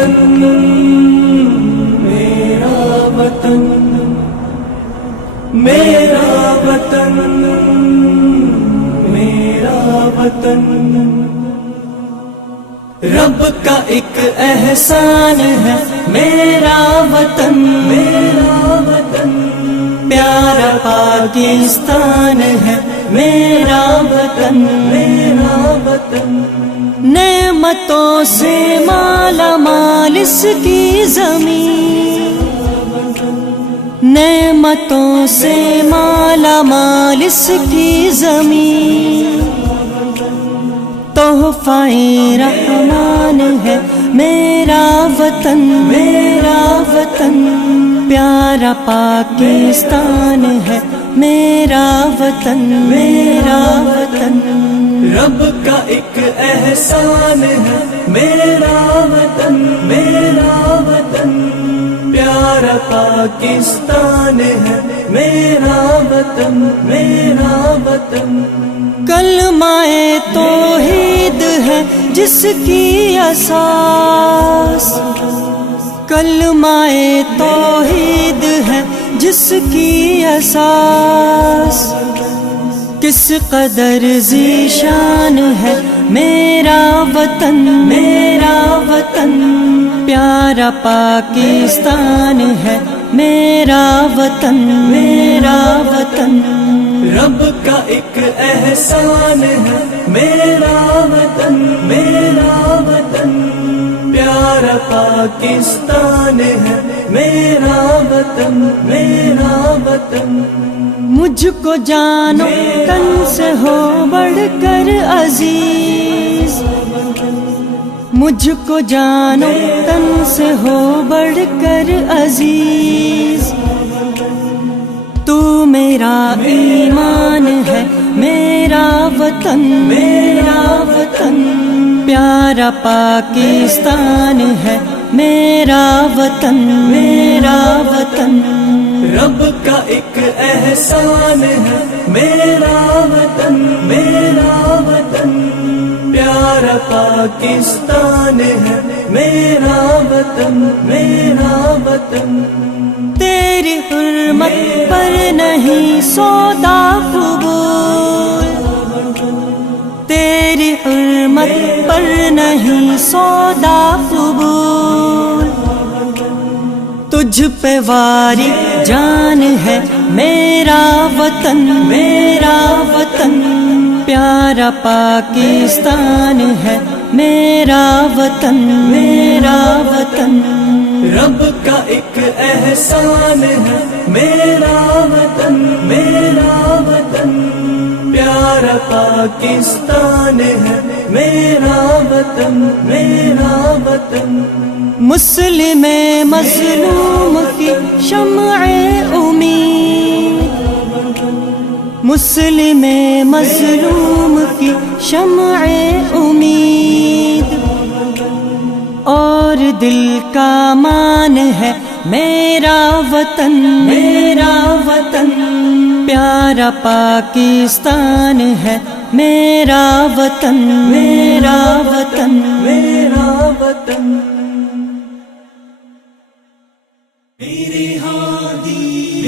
وطن میرا وطن میرا وطن میرا وطن رب کا ایک احسان ہے میرا وطن میرا وطن پیارا پاکستان ہے میرا وطن میرا وطن نعمتوں سے مالا مال اس کی زمین نعمتوں سے مالا مال اس کی زمین تحفہ رحمان ہے میرا وطن میرا وطن پیارا پاکستان ہے میرا وطن میرا وطن رب کا ایک احسان ہے میرا وطن میرا وطن پیارا پاکستان ہے میرا وطن میرا وطن کلمہ توحید ہے جس کی اساس کلمہ توحید ہے جس کی اساس کس قدر ذیشان ہے میرا وطن میرا وطن پیارا پاکستان ہے میرا وطن میرا وطن رب کا ایک احسان ہے میرا وطن میرا وطن پیارا پاکستان ہے میرا وطن میرا وطن مجھ کو جانو تن سے ہو بڑھ کر عزیز مجھ کو جانو تن سے ہو بڑھ کر عزیز تو میرا ایمان ہے میرا وطن میرا وطن پیارا پاکستان ہے میرا وطن میرا وطن رب کا ایک احسان ہے میرا وطن میرا وطن پیارا پاکستان ہے میرا وطن میرا وطن تیری حرمت پر نہیں سودا قبول تیری حرمت پر نہیں سودا قبول تجھ پہ واری جان ہے میرا وطن میرا وطن پیارا پاکستان ہے میرا وطن میرا وطن رب کا ایک احسان ہے میرا وطن میرا وطن پیارا پاکستان ہے میرا وطن میرا وطن مسلم مظلوم کی شمع امید مسلم مظلوم کی شمع امید اور دل کا مان ہے میرا وطن میرا وطن پیارا پاکستان ہے میرا وطن میرا وطن میرا وطن میرے ہادی